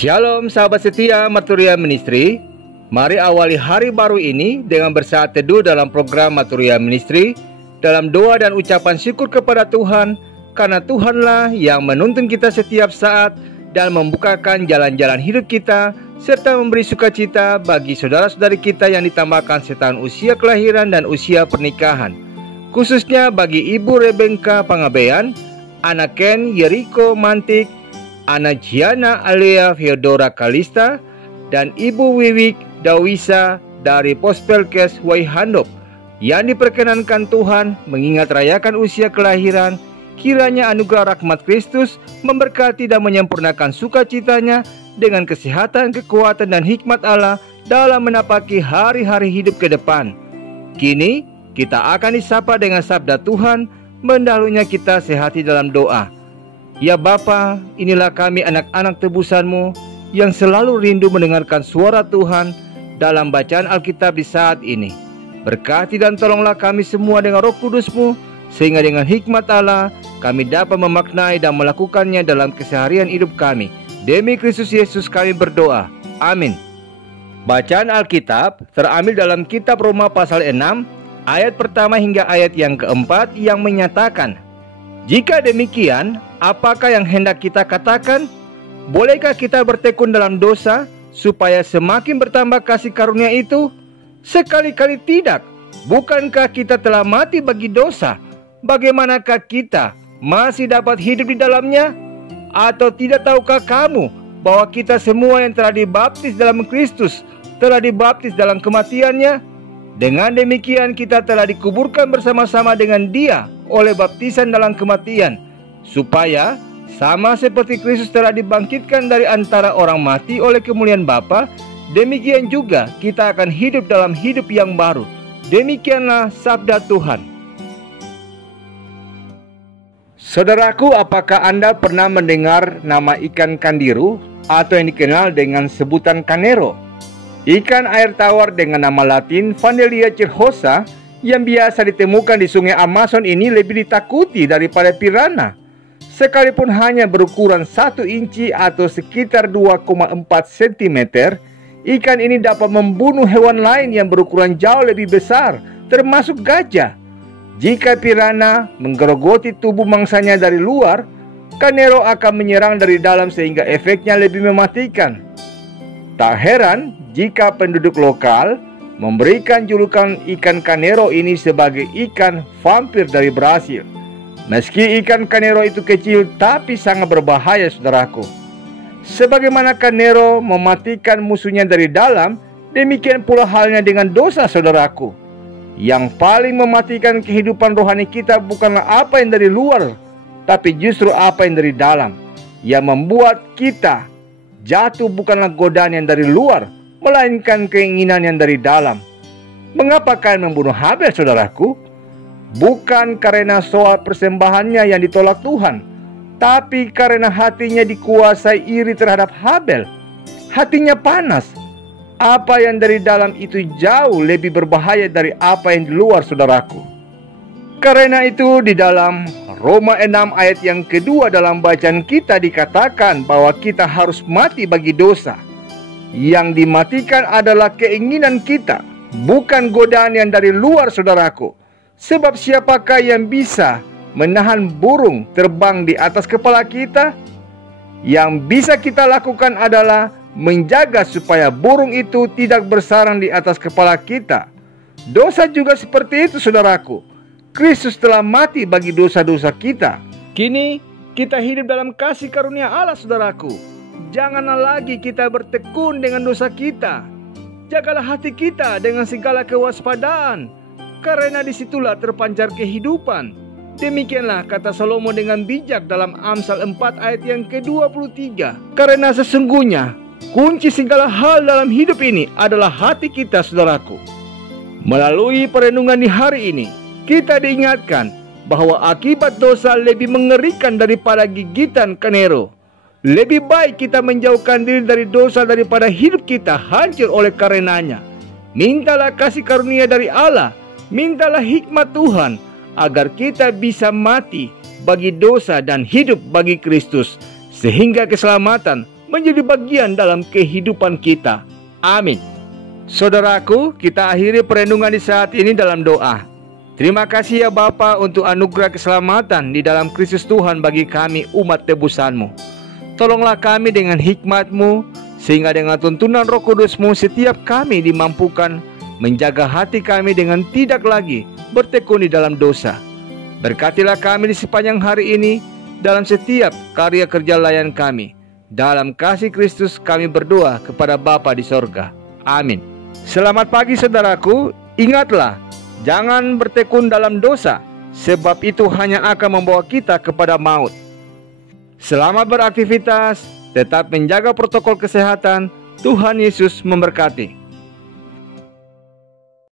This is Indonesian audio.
Shalom sahabat setia Maturia Ministry. Mari awali hari baru ini dengan bersaat teduh dalam program Maturia Ministry, dalam doa dan ucapan syukur kepada Tuhan, karena Tuhanlah yang menuntun kita setiap saat dan membukakan jalan-jalan hidup kita, serta memberi sukacita bagi saudara-saudari kita yang ditambahkan setan usia kelahiran dan usia pernikahan, khususnya bagi Ibu Rebengka Pangabean, anak Ken Yeriko Mantik, anak Giana Alea Theodora Kalista, dan Ibu Wiwik Dawisa dari Pospelkes Waihandop yang diperkenankan Tuhan mengingat rayakan usia kelahiran. Kiranya anugerah rahmat Kristus memberkati dan menyempurnakan sukacitanya dengan kesehatan, kekuatan, dan hikmat Allah dalam menapaki hari-hari hidup ke depan. Kini kita akan disapa dengan sabda Tuhan. Mendahulunya kita sehati dalam doa. Ya Bapa, inilah kami anak-anak tebusan-Mu yang selalu rindu mendengarkan suara Tuhan dalam bacaan Alkitab di saat ini. Berkati dan tolonglah kami semua dengan Roh Kudus-Mu, sehingga dengan hikmat Allah kami dapat memaknai dan melakukannya dalam keseharian hidup kami. Demi Kristus Yesus kami berdoa. Amin. Bacaan Alkitab terambil dalam kitab Roma pasal 6, ayat pertama hingga ayat yang keempat yang menyatakan, jika demikian, apakah yang hendak kita katakan? Bolehkah kita bertekun dalam dosa supaya semakin bertambah kasih karunia itu? Sekali-kali tidak. Bukankah kita telah mati bagi dosa? Bagaimanakah kita masih dapat hidup di dalamnya? Atau tidak tahukah kamu bahwa kita semua yang telah dibaptis dalam Kristus telah dibaptis dalam kematiannya? Dengan demikian kita telah dikuburkan bersama-sama dengan Dia oleh baptisan dalam kematian, supaya sama seperti Kristus telah dibangkitkan dari antara orang mati oleh kemuliaan Bapa, demikian juga kita akan hidup dalam hidup yang baru. Demikianlah sabda Tuhan. Saudaraku, apakah Anda pernah mendengar nama ikan kandiru atau yang dikenal dengan sebutan kanero? Ikan air tawar dengan nama latin Vandelia cirrhosa yang biasa ditemukan di sungai Amazon ini lebih ditakuti daripada piranha. Sekalipun hanya berukuran 1 inci atau sekitar 2,4 cm, ikan ini dapat membunuh hewan lain yang berukuran jauh lebih besar, termasuk gajah. Jika piranha menggerogoti tubuh mangsanya dari luar, kanero akan menyerang dari dalam sehingga efeknya lebih mematikan. Tak heran jika penduduk lokal memberikan julukan ikan kanero ini sebagai ikan vampir dari Brasil. Meski ikan kanero itu kecil tapi sangat berbahaya, saudaraku. Sebagaimana kanero mematikan musuhnya dari dalam, demikian pula halnya dengan dosa, saudaraku. Yang paling mematikan kehidupan rohani kita bukanlah apa yang dari luar, tapi justru apa yang dari dalam. Yang membuat kita jatuh bukanlah godaan yang dari luar, melainkan keinginan yang dari dalam. Mengapa kalian membunuh Habel, saudaraku? Bukan karena soal persembahannya yang ditolak Tuhan, tapi karena hatinya dikuasai iri terhadap Habel. Hatinya panas. Apa yang dari dalam itu jauh lebih berbahaya dari apa yang di luar, saudaraku. Karena itu di dalam Roma 6 ayat yang kedua dalam bacaan kita dikatakan bahwa kita harus mati bagi dosa. Yang dimatikan adalah keinginan kita, bukan godaan yang dari luar, saudaraku. Sebab siapakah yang bisa menahan burung terbang di atas kepala kita? Yang bisa kita lakukan adalah menjaga supaya burung itu tidak bersarang di atas kepala kita. Dosa juga seperti itu, saudaraku. Kristus telah mati bagi dosa-dosa kita. Kini kita hidup dalam kasih karunia Allah, saudaraku. Janganlah lagi kita bertekun dengan dosa kita. Jagalah hati kita dengan segala kewaspadaan, karena disitulah terpancar kehidupan. Demikianlah kata Salomo dengan bijak dalam Amsal 4 ayat yang ke-23. Karena sesungguhnya kunci segala hal dalam hidup ini adalah hati kita, saudaraku. Melalui perenungan di hari ini, kita diingatkan bahwa akibat dosa lebih mengerikan daripada gigitan kanero. Lebih baik kita menjauhkan diri dari dosa daripada hidup kita hancur oleh karenanya. Mintalah kasih karunia dari Allah, mintalah hikmat Tuhan, agar kita bisa mati bagi dosa dan hidup bagi Kristus, sehingga keselamatan menjadi bagian dalam kehidupan kita. Amin. Saudaraku, kita akhiri perenungan di saat ini dalam doa. Terima kasih ya Bapa untuk anugerah keselamatan di dalam Kristus Tuhan bagi kami umat tebusan-Mu. Tolonglah kami dengan hikmat-Mu, sehingga dengan tuntunan Roh Kudus-Mu setiap kami dimampukan menjaga hati kami dengan tidak lagi bertekun di dalam dosa. Berkatilah kami di sepanjang hari ini dalam setiap karya kerja layan kami. Dalam kasih Kristus kami berdoa kepada Bapa di sorga. Amin. Selamat pagi saudaraku, ingatlah, jangan bertekun dalam dosa, sebab itu hanya akan membawa kita kepada maut. Selamat beraktivitas, tetap menjaga protokol kesehatan. Tuhan Yesus memberkati.